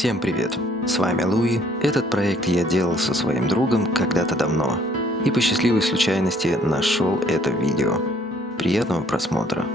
Всем привет! С вами Луи. Этот проект я делал со своим другом когда-то давно и по счастливой случайности нашел это видео. Приятного просмотра!